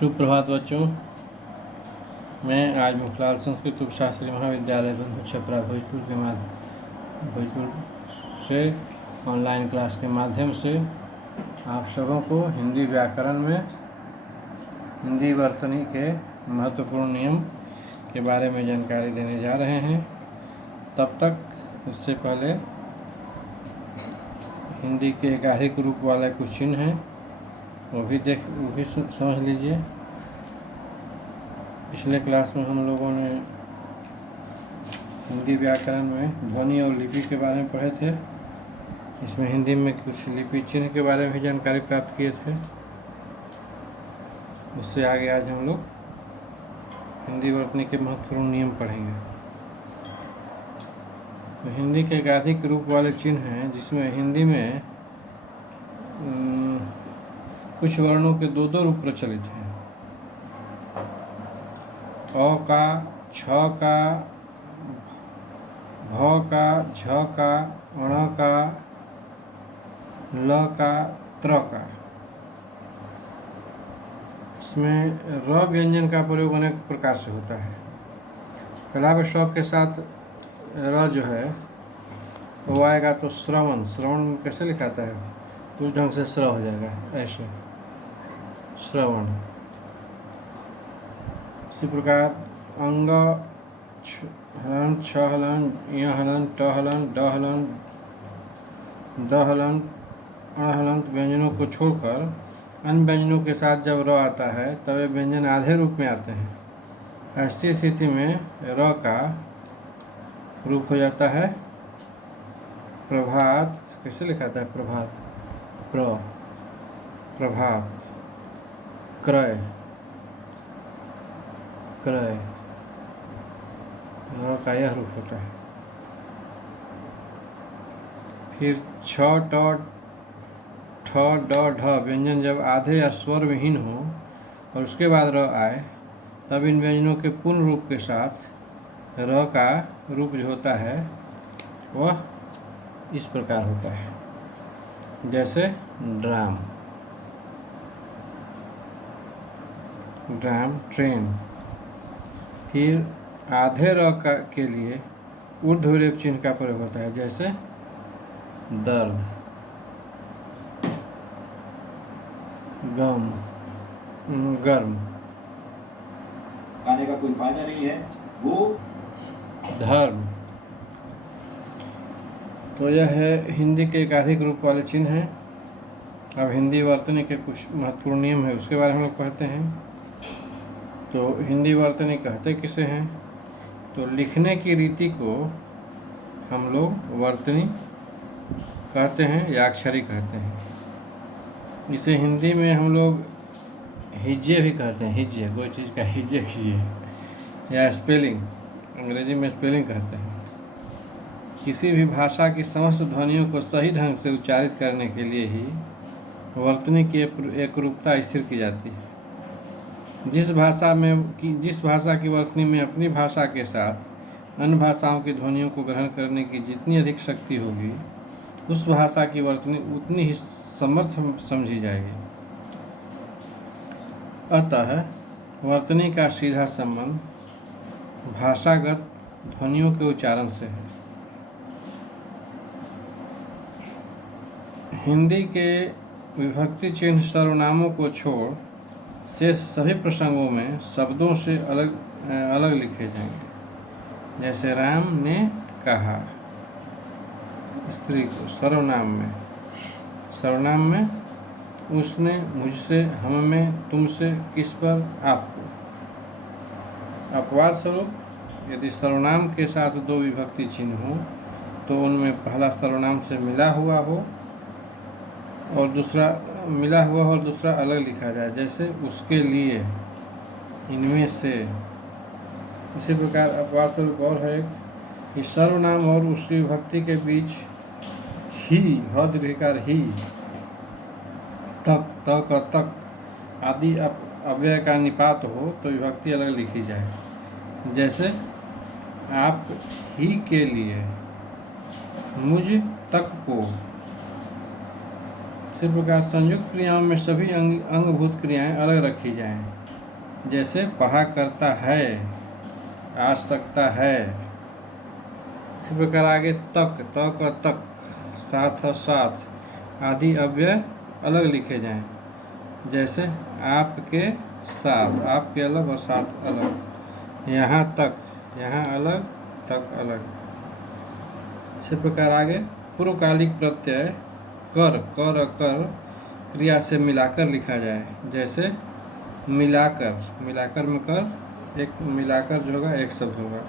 सुप्रभात बच्चों। मैं आज मुखलाल संस्कृत उपशास्त्री महाविद्यालय बंधु छपरा भोजपुर से ऑनलाइन क्लास के माध्यम से आप सबों को हिंदी व्याकरण में हिंदी वर्तनी के महत्वपूर्ण नियम के बारे में जानकारी देने जा रहे हैं। तब तक उससे पहले हिंदी के एकाधिक रूप वाले कुछ चिन्ह हैं, वो भी समझ लीजिए। पिछले क्लास में हम लोगों ने हिंदी व्याकरण में ध्वनि और लिपि के बारे में पढ़े थे। इसमें हिंदी में कुछ लिपि चिन्ह के बारे में भी जानकारी प्राप्त किए थे। उससे आगे आज हम लोग हिंदी वर्तनी के महत्वपूर्ण नियम पढ़ेंगे। तो हिंदी के एकाधिक रूप वाले चिन्ह हैं, जिसमें हिंदी में कुछ वर्णों के दो रूप प्रचलित हैं। अ का, छ का, भ का, झ का, अण का, ल का, त्र का। इसमें र व्यंजन का प्रयोग अनेक प्रकार से होता है। कलाप शब्द के साथ र जो है वो आएगा तो श्रवण कैसे लिखाता है, तो उस ढंग से स्र हो जाएगा, ऐसे श्रवण। इसी प्रकार अंग, हलन, छ हलन, य हलन, ट हलन, ड हलन, द हलन, अण हलन व्यंजनों को छोड़कर अन्य व्यंजनों के साथ जब र आता है तब ये व्यंजन आधे रूप में आते हैं। ऐसी स्थिति में र का रूप हो जाता है प्रभात। कैसे लिखा था प्रभात? प्रभात। क्रय, र का यह रूप होता है। फिर छ, ट, ठ, ड, ढ व्यंजन जब आधे या स्वर विहीन हो और उसके बाद र आए तब इन व्यंजनों के पूर्ण रूप के साथ र का रूप जो होता है वह इस प्रकार होता है, जैसे ड्राम, ट्रेन। फिर आधे र के लिए ऊर्ध्वरेप चिन्ह का प्रयोग होता है, जैसे दर्द, गर्म। खाने का कोई फायदा नहीं है वो धर्म। तो यह है हिंदी के एकाधिक रूप वाले चिन्ह हैं। अब हिंदी वर्तनी के कुछ महत्वपूर्ण नियम है, उसके बारे में हम लोग कहते हैं। तो हिंदी वर्तनी कहते किसे हैं? तो लिखने की रीति को हम लोग वर्तनी कहते हैं या अक्षरी कहते हैं। इसे हिंदी में हम लोग हिज्जे भी कहते हैं। हिज्जे, कोई चीज़ का हिज्जे कीजिए, या स्पेलिंग, अंग्रेजी में स्पेलिंग कहते हैं। किसी भी भाषा की समस्त ध्वनियों को सही ढंग से उच्चारित करने के लिए ही वर्तनी की एकरूपता स्थिर की जाती है। जिस भाषा की वर्तनी में अपनी भाषा के साथ अन्य भाषाओं की ध्वनियों को ग्रहण करने की जितनी अधिक शक्ति होगी, उस भाषा की वर्तनी उतनी ही समर्थ समझी जाएगी। अतः वर्तनी का सीधा संबंध भाषागत ध्वनियों के उच्चारण से है। हिंदी के विभक्ति चिन्ह सर्वनामों को छोड़ शेष सभी प्रसंगों में शब्दों से अलग लिखे जाएंगे। जैसे राम ने कहा स्त्री को सर्वनाम में उसने, मुझसे, हम में, तुमसे, किस पर, आपको। अपवाद स्वरूप यदि सर्वनाम के साथ दो विभक्ति चिन्ह हो तो उनमें पहला सर्वनाम से मिला हुआ हो और दूसरा अलग लिखा जाए, जैसे उसके लिए, इनमें से। इसी प्रकार अपवाद स्वरूप और है कि सर्वनाम और उसकी विभक्ति के बीच ही, दीर्घिकार ही, तक आदि अव्यय का निपात हो तो विभक्ति अलग लिखी जाए, जैसे आप ही के लिए, मुझ तक को। इसी प्रकार संयुक्त क्रियाओं में सभी अंगभूत क्रियाएं अलग रखी जाएं, जैसे पढ़ा करता है, आ सकता है। इसी प्रकार आगे तक, तक और तक, साथ और साथ आदि अव्यय अलग लिखे जाएं। जैसे आपके साथ, आपके अलग और साथ अलग। यहाँ तक, यहाँ अलग, तक अलग। इसी प्रकार आगे पूर्वकालिक प्रत्यय कर, कर और कर क्रिया से मिलाकर लिखा जाए। जैसे मिलाकर, मिलाकर में कर, एक मिलाकर जो होगा एक शब्द होगा।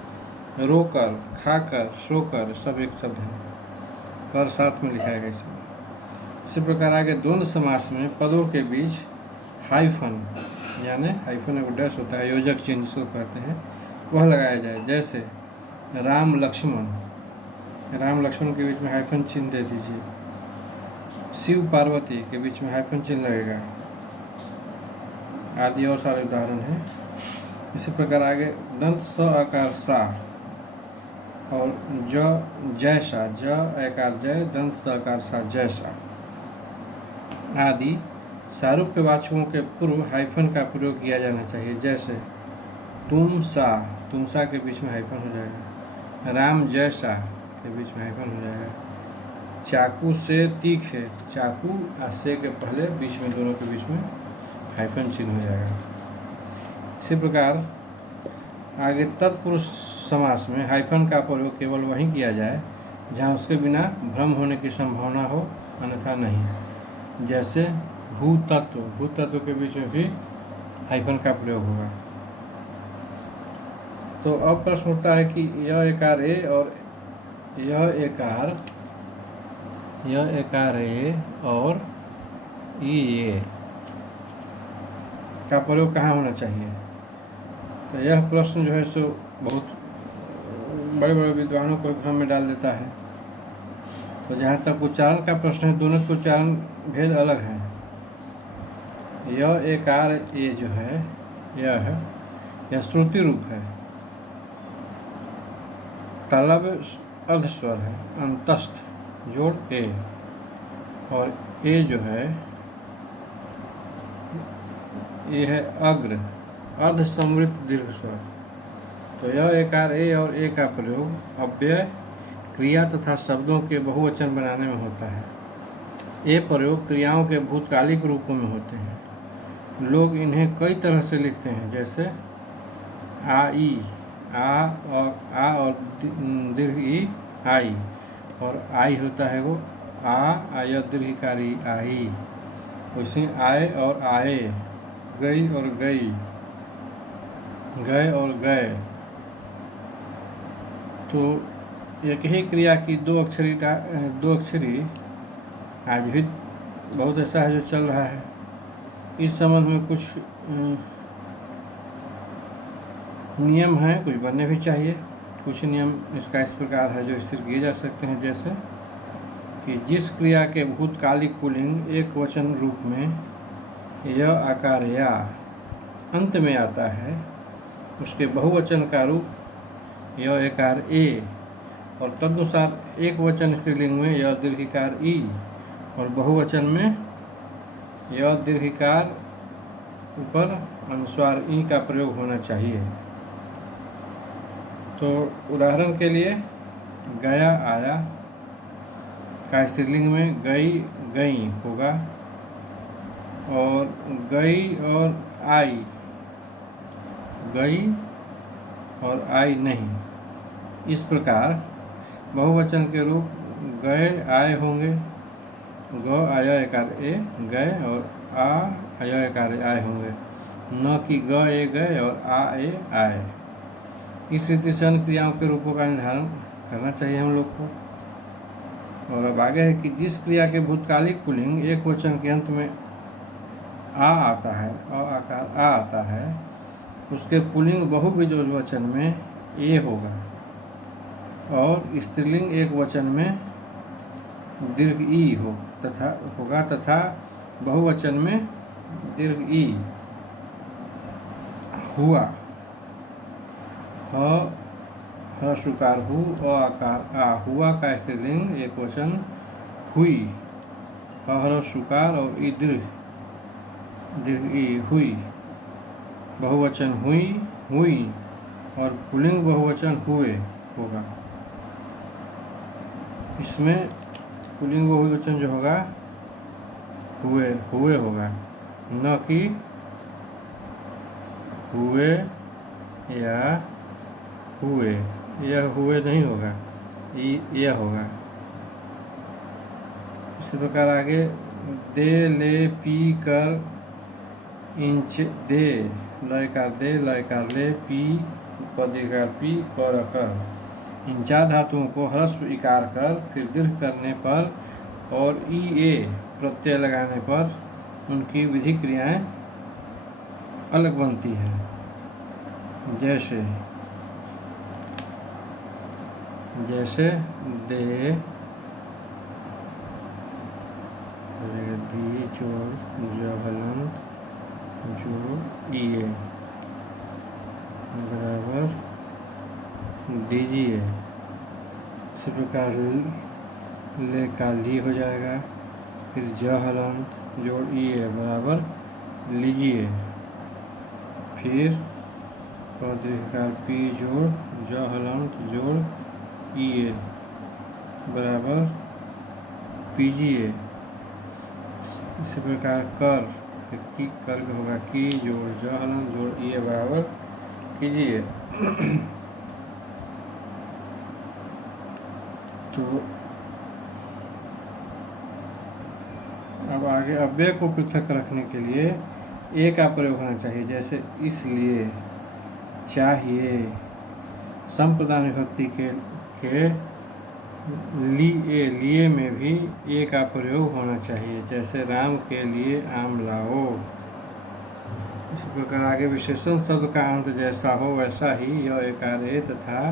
रोकर, खाकर, सोकर सब एक शब्द है, कर साथ में लिखाएगा इसे। इसी प्रकार आगे द्वंद्व समास में पदों के बीच हाइफन, यानी हाइफन एक डैश होता है, योजक चिन्ह जिसको कहते हैं, वह लगाया जाए। जैसे राम लक्ष्मण, राम लक्ष्मण के बीच में हाइफन चिन्ह दे दीजिए। शिव पार्वती के बीच में हाइफन चिन्ह लगेगा, आदि और सारे उदाहरण हैं। इसी प्रकार आगे दंत स आकार सा और ज जैसा, ज आकार जय, दंत स आकार सा जैसा आदि सारूप्यवाचकों के पूर्व हाइफन का प्रयोग किया जाना चाहिए। जैसे तुम सा के बीच में हाइफन हो जाएगा। राम जैसा के बीच में हाइफन हो जाएगा। चाकू से तीखे, चाकू और से के पहले बीच में, दोनों के बीच में हाइफन चिन्ह हो जाएगा। इसी प्रकार आगे तत्पुरुष समास में हाइफन का प्रयोग केवल वहीं किया जाए जहाँ उसके बिना भ्रम होने की संभावना हो, अन्यथा नहीं। जैसे भूतत्व, भूतत्व के बीच में भी हाइफन का प्रयोग होगा। तो अब प्रश्न उठता है कि यह एकार ए और यह एकार ए और ये का प्रयोग कहाँ होना चाहिए। तो यह प्रश्न जो है सो बहुत बड़े बड़े विद्वानों को भ्रम में डाल देता है। तो जहाँ तक उच्चारण का प्रश्न है, दोनों के उच्चारण भेद अलग है। यह एकार ए जो है, यह श्रुति रूप है, तालब अर्धस्वर है, अंतस्थ जोड़ ए, और ए जो है ये है अग्र अर्ध समृद्ध दीर्घ स्वर। तो यह एकार ए और ए का प्रयोग अव्यय, क्रिया तथा शब्दों के बहुवचन बनाने में होता है। ये प्रयोग क्रियाओं के भूतकालिक रूपों में होते हैं। लोग इन्हें कई तरह से लिखते हैं। जैसे आई, आ और दीर्घ ई आई, और आई होता है वो आय दीर्घिकारी आई। उसी आए और आए, गई और गई, गए और गए। तो एक ही क्रिया की दो अक्षरी आज भी बहुत ऐसा है जो चल रहा है। इस संबंध में कुछ नियम हैं, कुछ बनने भी चाहिए। कुछ नियम इसका इस प्रकार है जो स्थिर किए जा सकते हैं। जैसे कि जिस क्रिया के भूतकालिक पुल्लिंग एक वचन रूप में यह आकार या अंत में आता है, उसके बहुवचन का रूप यह एकार ए, और तदनुसार एक वचन स्त्रीलिंग में यह दीर्घिकार ई, और बहुवचन में यह दीर्घिकार ऊपर अनुस्वार ई का प्रयोग होना चाहिए। तो उदाहरण के लिए गया आया का स्त्रीलिंग में गई गई होगा, और गई और आई, गई और आई नहीं। इस प्रकार बहुवचन के रूप गए आए होंगे, ग आया एकार ए गए, और आ आया एकार आए होंगे, न कि ग ए गए और आ ए आए। इस रीति से अन्य क्रियाओं के रूपों का निर्धारण करना चाहिए हम लोग को। और अब आगे है कि जिस क्रिया के भूतकालिक पुल्लिंग एक वचन के अंत में आ आता है, आकार आ आता है, उसके पुल्लिंग बहुवचन में ए होगा, और स्त्रीलिंग एक वचन में दीर्घ ई होगा तथा बहुवचन में दीर्घ ई हुआ। ह सुकार हु, आकार आ, हुआ का स्त्रीलिंग एक वचन हुई, हर सुकार और ई दीर्घ ई हुई। बहुवचन हुई, हुई, और पुल्लिंग बहुवचन हुए होगा। इसमें पुल्लिंग बहुवचन जो होगा हुए, हुए होगा, न कि हुए या हुए। यह हुए नहीं होगा, यह होगा। इसी प्रकार आगे दे, ले, पी, कर, इंच, दे, लयकार दे, लयकार ले, पी, पदिकार पी, कर अकर। इन चार धातुओं को ह्रस्व इकार कर फिर दीर्घ करने पर और ई ए प्रत्यय लगाने पर उनकी विधि क्रियाएं अलग बनती हैं। जैसे जैसे दे, दी, जोड़, जहलन, जो इए बराबर दीजिए। इसी प्रकार ले का ली हो जाएगा, फिर जहलन जोड़ इए बराबर लीजिए, फिर पदिकार पी जोड़ जहलन जोड़ इए बराबर पीजिए। इसी प्रकार कर, की कर होगा की जोड़ जहलन जोड़ इए बराबर कीजिए। तो अब आगे अव्यय को पृथक रखने के लिए ए का प्रयोग होना चाहिए। जैसे इसलिए, चाहिए, संप्रदान विभक्ति के लिए में भी ए का प्रयोग होना चाहिए। जैसे राम के लिए आम लाओ। इसी प्रकार आगे विशेषण शब्द का अंत जैसा हो वैसा ही यह एकार ए तथा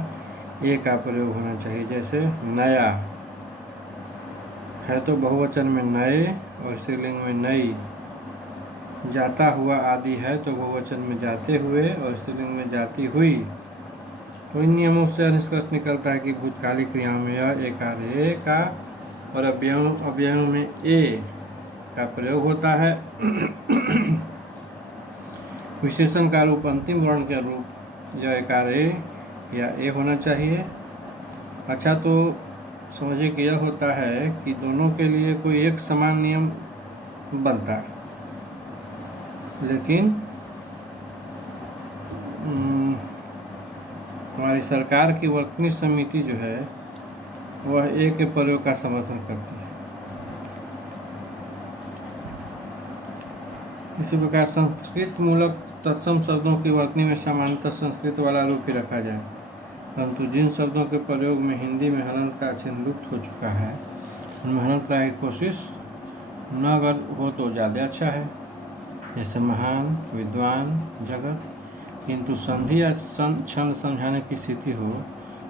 ए का प्रयोग होना चाहिए। जैसे नया है तो बहुवचन में नए और स्त्रीलिंग में नई। जाता हुआ आदि है तो बहुवचन में जाते हुए और स्त्रीलिंग में जाती हुई। तो इन नियमों से निष्कर्ष निकलता है कि भूतकालिक क्रियाओं में यह एकार ए का और अव्ययों में ए का प्रयोग होता है। विशेषण का रूप अंतिम वर्ण के रूप यह एकार ए या ए होना चाहिए। अच्छा, तो समझिए कि यह होता है कि दोनों के लिए कोई एक समान नियम बनता है, लेकिन हमारी सरकार की वर्तनी समिति जो है वह ए के प्रयोग का समर्थन करती है। इसी प्रकार संस्कृत मूलक तत्सम शब्दों की वर्तनी में सामान्यतः संस्कृत वाला रूप ही रखा जाए, परंतु जिन शब्दों के प्रयोग में हिंदी में हलंत का चिन्ह लुप्त हो चुका है उनमें हलंत लाने की कोशिश न अगर हो तो ज़्यादा अच्छा है। जैसे महान, विद्वान, जगत। किंतु संधि या छंद समझाने की स्थिति हो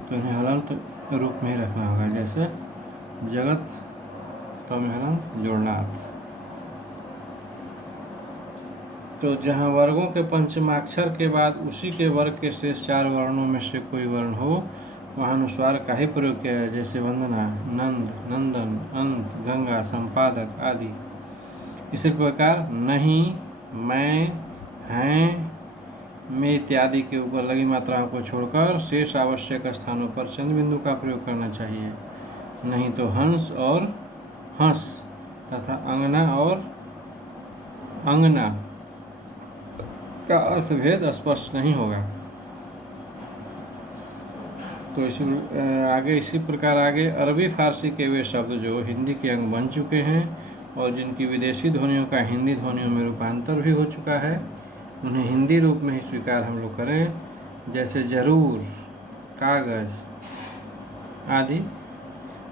तो उन्हें हलंत रूप में ही रखना होगा। जैसे जगत तो में हलंत जोड़नाथ। तो जहाँ वर्गों के पंचमाक्षर के बाद उसी के वर्ग के शेष चार वर्णों में से कोई वर्ण हो वहाँ अनुस्वार का ही प्रयोग किया है। जैसे वंदना, नंद, नंदन, अंत, गंगा, संपादक आदि। इसी प्रकार नहीं, मैं, हैं, में इत्यादि के ऊपर लगी मात्राओं को छोड़कर शेष आवश्यक स्थानों पर चंद बिंदु का प्रयोग करना चाहिए। नहीं तो हंस और हंस तथा अंगना और अंगना का अर्थभेद स्पष्ट नहीं होगा। तो इसी प्रकार आगे अरबी फारसी के वे शब्द जो हिंदी के अंग बन चुके हैं और जिनकी विदेशी ध्वनियों का हिंदी ध्वनियों में रूपांतर भी हो चुका है उन्हें हिंदी रूप में ही स्वीकार हम लोग करें। जैसे जरूर, कागज आदि।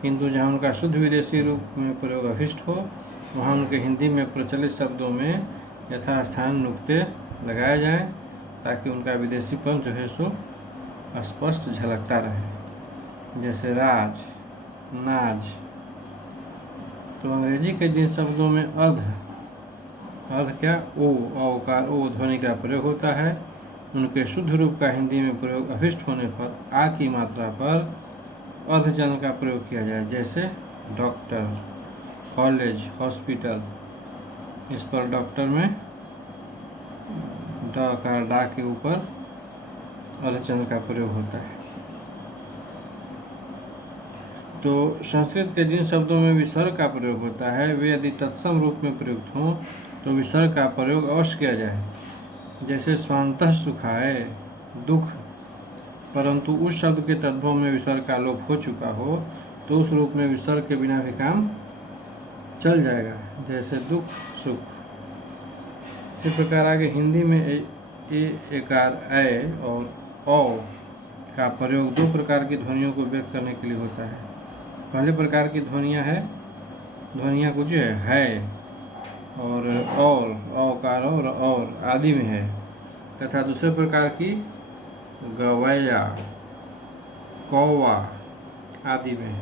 किंतु जहाँ उनका शुद्ध विदेशी रूप में प्रयोग अभिष्ट हो वहाँ उनके हिंदी में प्रचलित शब्दों में यथास्थान नुक्ते लगाया जाए ताकि उनका विदेशीपन जो है सो स्पष्ट झलकता रहे। जैसे राज, नाज। तो अंग्रेजी के जिन शब्दों में अर्ध क्या ओ औकार ओ ध्वनि का प्रयोग होता है उनके शुद्ध रूप का हिंदी में प्रयोग अभिष्ट होने पर आ की मात्रा पर अर्धजन का प्रयोग किया जाए। जैसे डॉक्टर, कॉलेज, हॉस्पिटल। इस पर डॉक्टर में ड का डा के ऊपर अर्धचंद्र का प्रयोग होता है। तो संस्कृत के जिन शब्दों में विसर्ग का प्रयोग होता है वे यदि तत्सम रूप में प्रयुक्त हों तो विसर्ग का प्रयोग अवश्य किया जाए। जैसे स्वान्तः सुखाय दुख, परंतु उस शब्द के तद्भव में विसर्ग का लोप हो चुका हो तो उस रूप में विसर्ग के बिना भी काम चल जाएगा, जैसे दुख सुख। इसी प्रकार आगे हिंदी में ए एकार ऐ और औ का प्रयोग दो प्रकार की ध्वनियों को व्यक्त करने के लिए होता है। पहले प्रकार की ध्वनियाँ कुछ है और औकार और आदि में है, तथा दूसरे प्रकार की गवैया कौवा आदि में।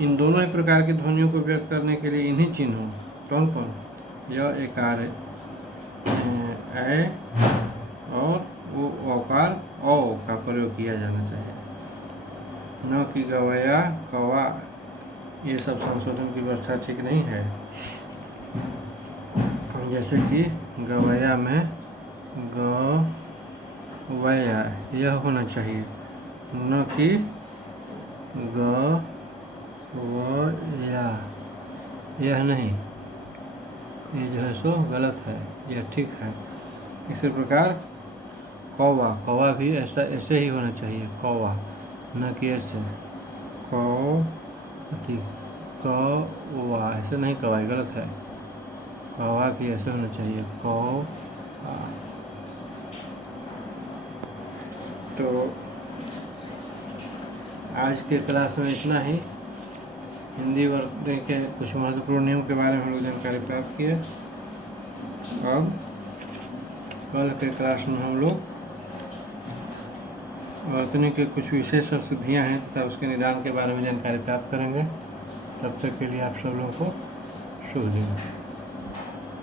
इन दोनों ही प्रकार की ध्वनियों को व्यक्त करने के लिए इन्हीं चिन्हों कौन कौन यह एकार ऐ और वो औकार औ का प्रयोग किया जाना चाहिए, न कि गवैया कौवा। ये सब संशोधन की व्यवस्था ठीक नहीं है। जैसे कि गवैया में गवैया यह होना चाहिए, न कि गवैया यह नहीं। ये जो है सो गलत है, यह ठीक है। इसी प्रकार कौवा भी ऐसे ही होना चाहिए, कौवा, न कि ऐसे कौवा ऐसे नहीं, कौवा गलत है। कौवा भी ऐसे होना चाहिए, कौवा। तो आज के क्लास में इतना ही। हिंदी वर्तनी के कुछ महत्वपूर्ण नियमों के बारे में हम लोग जानकारी प्राप्त किए। अब कल के क्लास में हम लोग वर्तनी के कुछ विशेष अशुद्धियाँ हैं तथा उसके निदान के बारे में जानकारी प्राप्त करेंगे। तब तक के लिए आप सब लोगों को शुभ दिन।